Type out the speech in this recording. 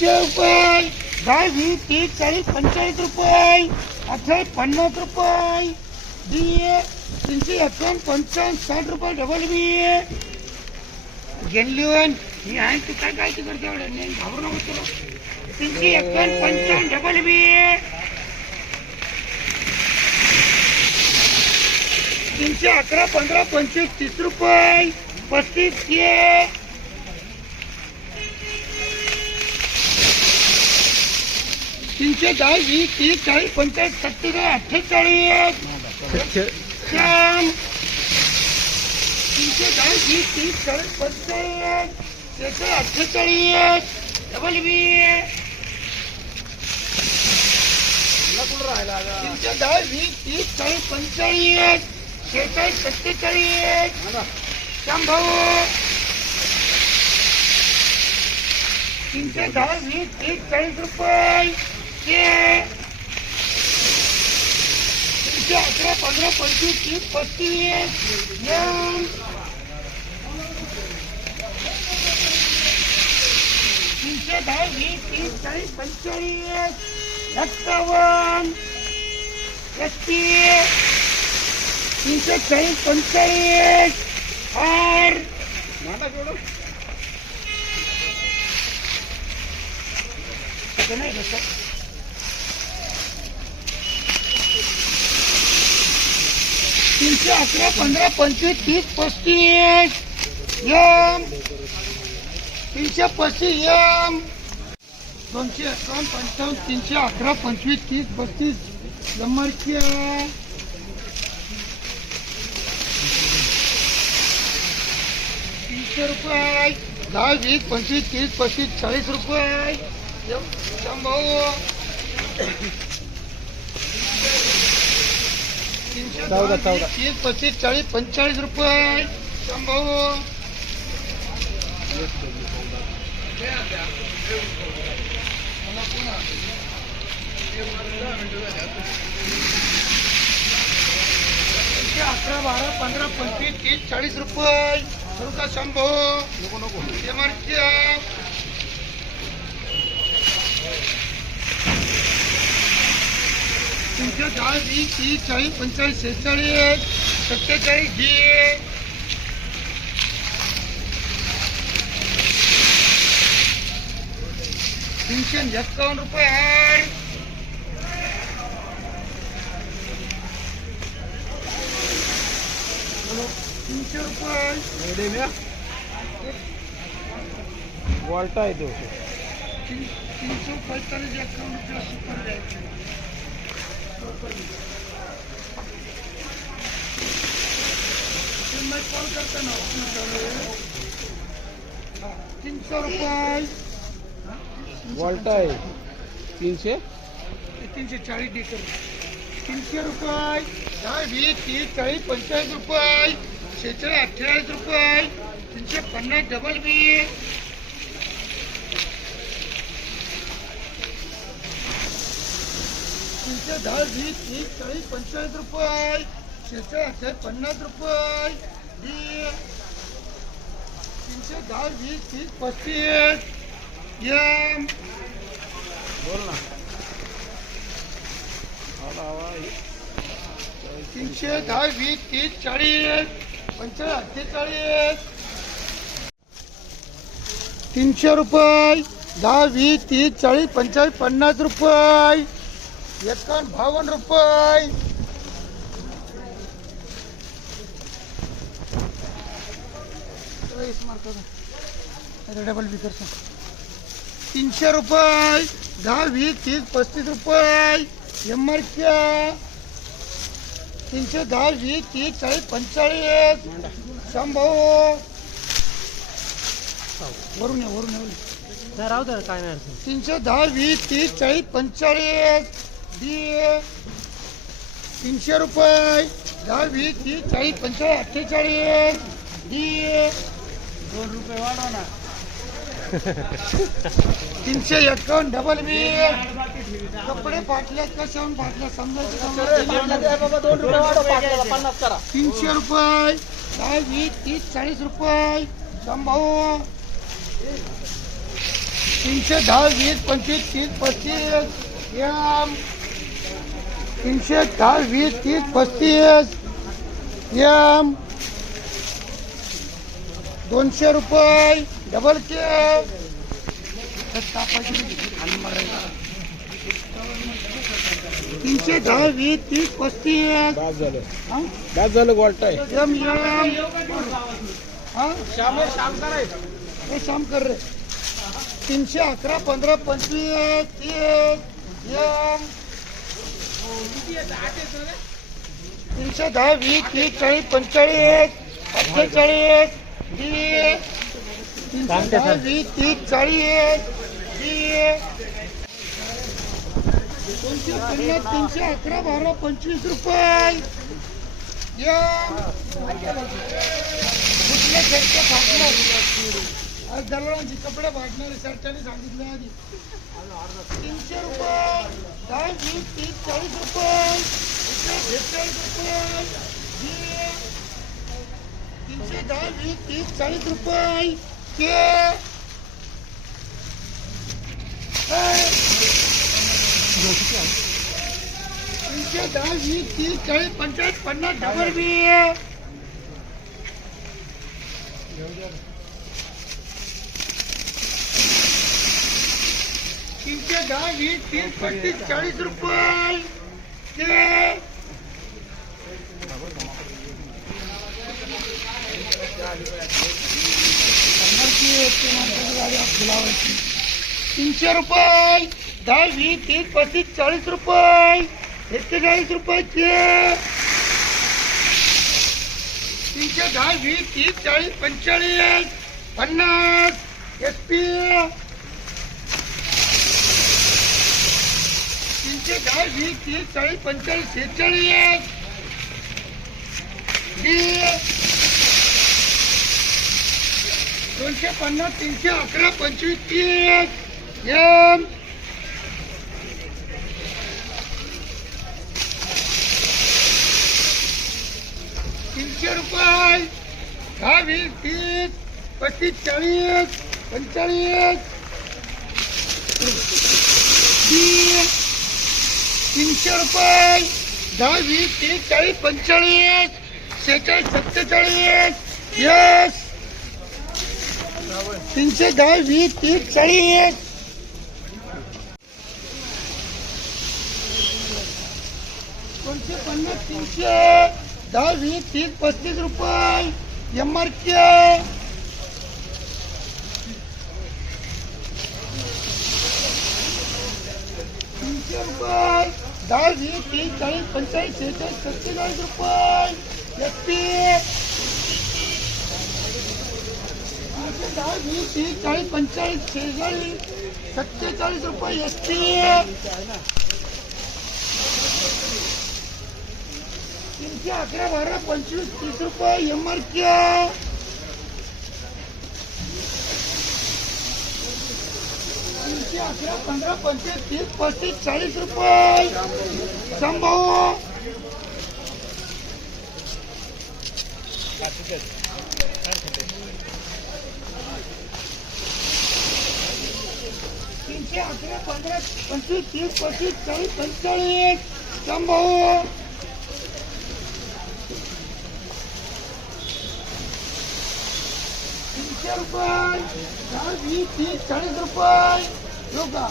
तीनशे रुपये. दहा वीस तीस चाळीस पंचेचाळीस रुपये. अठ्ठावीस पन्नास रुपये. डी ए तीनशे एकावन्न पंचावन्न साठ रुपये डबल बी ए गेनलिवन ही आहे तू काय काय ते करते एवढं? नाही घाबरू नको तुला. तीनशे एकावन्न पंचावन्न डबल बी ए तीनशे अकरा पंधरा पंचवीस तीस रुपये. पस्तीस ये. तीनशे दहा वीस तीस चाळीस पंचाळीस सत्तेचाळीस अठ्ठेचाळीस. तीनशे दहा वीस तीस चाळीस पंचेचाळीस शेहेचाळीस अठ्ठेचाळीस. डबल बी तीनशे दहा वीस तीस चाळीस पंचेचाळीस शेहेचाळीस सत्तेचाळीस. श्याम भाऊ. तीनशे दहा वीस तीस चाळीस रुपये. ते अकरा पंधरा पंचवीस तीस पस्तीस तीनशे दहा वीस तीस चाळीस पंचेचाळीस एक्कावन्न एकतीस तीनशे चाळीस पंचेचाळीस आर नाही घेत तीनशे अकरा पंधरा पंचवीस तीस पस्तीस. यम. तीनशे पस्तीस यम. दोनशे एकावन्न पंचावन्न तीनशे अकरा पंचवीस तीस पस्तीस. नंबरच्या तीनशे रुपये. दहा वीस पंचवीस तीस पस्तीस चाळीस रुपये. यम- शंभर. तीनशे चौदा, चौदा. तीस पस्तीस चाळीस पंचेचाळीस रुपये. शंभर. तीनशे अकरा बारा पंधरा पंचवीस तीस चाळीस रुपये. शंभर. नको नको तीनशे दहा वीस तीस चाळीस पंचेचाळीस शेहेचाळीस सत्तेचाळीस घे. तीनशे एक्कावन्न रुपये हार तीनशे रुपये. वॉल्टा आहे तो. तीन तीनशे पैंतालीस एक्कावन्न रुपये सुपर द्यायचे तुम्ही कॉल करता ना हा, तीनशे रुपये. वॉल्टा आहे तीनशे तीनशे चाळीस लिटर. तीनशे रुपये. दहा वीस तीस चाळीस पंचेचाळीस रुपये. शेहेचाळीस अठ्ठेचाळीस रुपये. तीनशे पन्नास डबल बी तीनशे दहा वीस तीस चाळीस पंचेचाळीस रुपये शेहेचाळीस अठ्ठेचाळीस पन्नास रुपये. तीनशे दहा वीस तीस पस्तीस. एम. बोल ना. तीनशे दहा वीस तीस चाळीस पंचाळीस अठ्ठेचाळीस. तीनशे रुपये दहा वीस तीस चाळीस पंचाळीस पन्नास रुपये. एकावन्न बावन्न रुपये. डबल बी करतो तीनशे रुपये. दहा वीस तीस पस्तीस रुपये. एम आर तीनशे दहा वीस तीस चाळीस पंचेचाळीस. शंभर. वरून वरून राहू दे काय नाही तीनशे दहा वीस तीस चाळीस पंचेचाळीस. डी तीनशे रुपये. दहा वीस तीस चाळीस पंचेचाळीस अठ्ठेचाळीस. डी दोन रुपये वाढवा ना. तीनशे एकावन्न डबल बी कपडे फाटले कशाहून फाटले समजायचं बाबा दोन रुपये वाढव पन्नास करा. तीनशे रुपये. दहा वीस तीस चाळीस रुपये. शंभर तीनशे दहा वीस पंचवीस तीस पस्तीस. एम. तीनशे दहा वीस तीस पस्तीस. एम. दोनशे रुपये. डबल के तीनशे दहा वीस तीस पस्तीस. बाद झालं. हा? गोल्टाय एम एम. हा? श्याम हे कर रे. तीनशे अकरा पंधरा पंचवीस तीस एम. तीनशे दहा वीस तीस चाळीस पंचेचाळीस अठ्ठेचाळीस तीनशे दहा वीस तीस चाळीस दोनशे पन्नास तीनशे अकरा बारा पंचवीस रुपये आज दलालांची म्हणजे कपडे भाजणारे सरकारने सांगितले आधी. तीनशे रुपये दहा वीस तीस चाळीस रुपये एकशे बेचाळीस रुपये तीनशे दहा वीस तीस चाळीस रुपये के तीनशे दहा वीस तीस चाळीस पंचाळीस पन्नास डबल बी तीनशे दहा वीस तीस पस्तीस चाळीस रुपये तीनशे रुपये दहा वीस तीस पस्तीस चाळीस रुपये एक्केचाळीस रुपये ते तीनशे दहा वीस तीस चाळीस पंचेचाळीस पन्नास एस पी तीनशे दहा वीस तीस चाळीस पंचेचाळीस शेहेचाळीस दोनशे पन्नास तीनशे अकरा पंचवीस तीस. एम. तीनशे रुपये. दहा वीस तीस पस्तीस चाळीस पंचेचाळीस. तीस तीनशे रुपये. दहा वीस तीस चाळीस पंचेचाळीस शेहेचाळीस सत्तेचाळीस. यस तीनशे दहा वीस तीस चाळीस. दोनशे पन्नास तीनशे. दहा वीस तीस पस्तीस रुपये. एम आर के तीनशे रुपये. दहा वीस तीस चाळीस पंचेचाळीस शेहेचाळीस सत्तेचाळीस रुपये. एस पी तीनशे दहा वीस तीस चाळीस पंचेचाळीस शेहेचाळीस सत्तेचाळीस रुपये. एस पी तीनशे अकरा बारा पंचवीस तीस रुपये. M R K. तीनशे अकरा पंधरा पंचवीस तीस पस्तीस चाळीस रुपये. संभाऊ तीनशे अकरा पंधरा पंचवीस तीस पस्तीस चाळीस पंचेचाळीस. संभाऊ तीनशे रुपये. दहा वीस तीस चाळीस रुपये. येऊ का